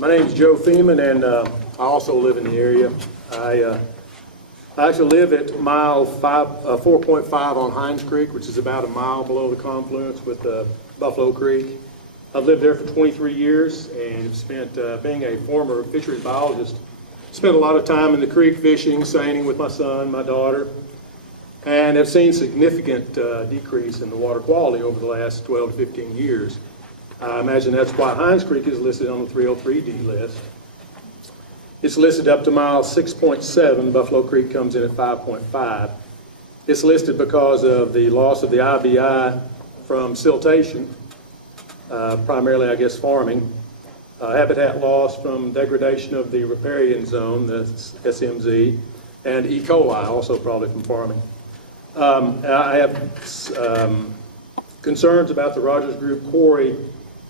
My name is Joe Feeman, and I also live in the area. I actually live at mile 4.5 on Hines Creek, which is about a mile below the confluence with Buffalo Creek. I've lived there for 23 years and have spent, being a former fisheries biologist, spent a lot of time in the creek fishing, seining with my son, my daughter, and have seen significant decrease in the water quality over the last 12 to 15 years. I imagine that's why Hines Creek is listed on the 303D list. It's listed up to mile 6.7. Buffalo Creek comes in at 5.5. It's listed because of the loss of the IBI from siltation, primarily, I guess, farming, habitat loss from degradation of the riparian zone, the SMZ, and E. coli, also probably from farming. I have concerns about the Rogers Group quarry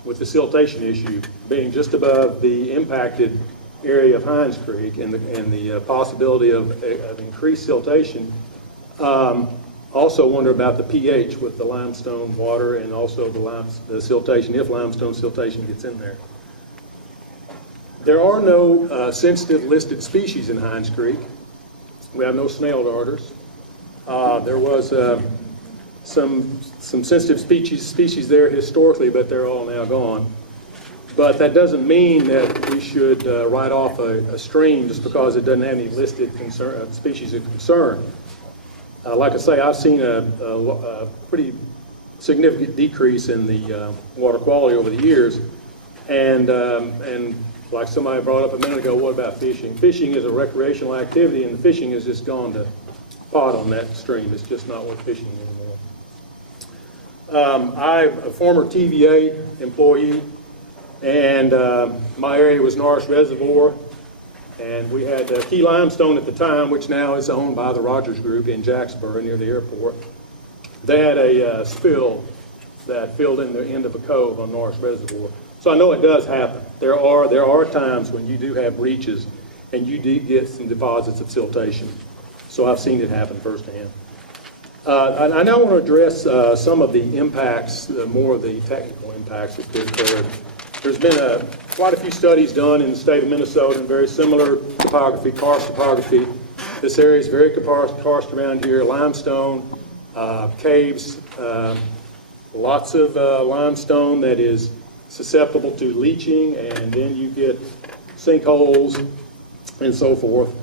with the siltation issue being just above the impacted area of Hines Creek and the possibility of increased siltation. Also wonder about the pH with the limestone water and also the siltation, if limestone siltation gets in there. There are no sensitive listed species in Hines Creek. We have no snail darters. There was some sensitive species there historically, but they're all now gone. But that doesn't mean that we should write off a stream just because it doesn't have any listed species of concern. Like I say, I've seen a pretty significant decrease in the water quality over the years, and like somebody brought up a minute ago, what about fishing? Fishing is a recreational activity, and the fishing has just gone to pot on that stream. It's just not worth fishing anymore. I'm a former TVA employee, and my area was Norris Reservoir, and we had Key Limestone at the time, which now is owned by the Rogers Group in Jacksboro near the airport. They had a spill that filled in the end of a cove on Norris Reservoir. So I know it does happen. There are times when you do have breaches and you do get some deposits of siltation. So I've seen it happen firsthand. I now want to address some of the impacts, more of the technical impacts that could occur. There's been quite a few studies done in the state of Minnesota in very similar topography, karst topography. This area is very karst around here, limestone, caves, lots of limestone that is susceptible to leaching, and then you get sinkholes and so forth.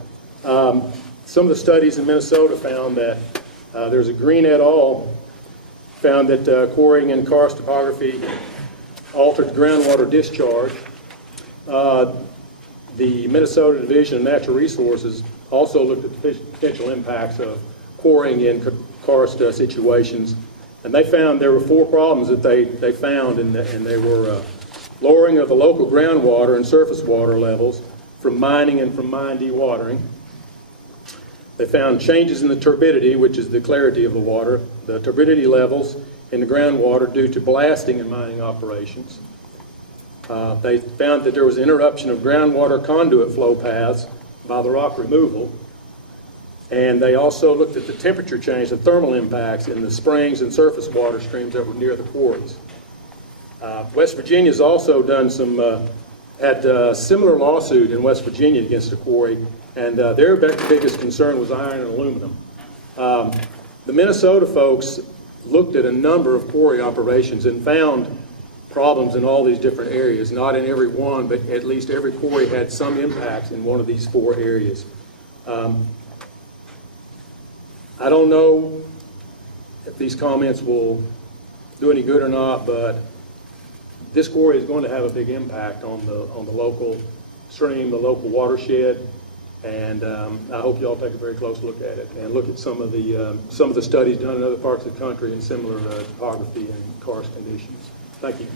Some of the studies in Minnesota found that there's a Green et al. Found that quarrying in karst topography altered groundwater discharge. The Minnesota Division of Natural Resources also looked at the potential impacts of quarrying in karst situations, and they found there were 4 problems that they found, and they were lowering of the local groundwater and surface water levels from mining and from mine dewatering. They found changes in the turbidity, which is the clarity of the water, the turbidity levels in the groundwater due to blasting and mining operations. They found that there was interruption of groundwater conduit flow paths by the rock removal. And they also looked at the temperature change, the thermal impacts in the springs and surface water streams that were near the quarries. West Virginia's also done had a similar lawsuit in West Virginia against a quarry, and their biggest concern was iron and aluminum. The Minnesota folks looked at a number of quarry operations and found problems in all these different areas, not in every one, but at least every quarry had some impacts in one of these 4 areas. I don't know if these comments will do any good or not, but this quarry is going to have a big impact on the local stream, the local watershed, and I hope you all take a very close look at it and look at some of the studies done in other parts of the country in similar topography and karst conditions. Thank you.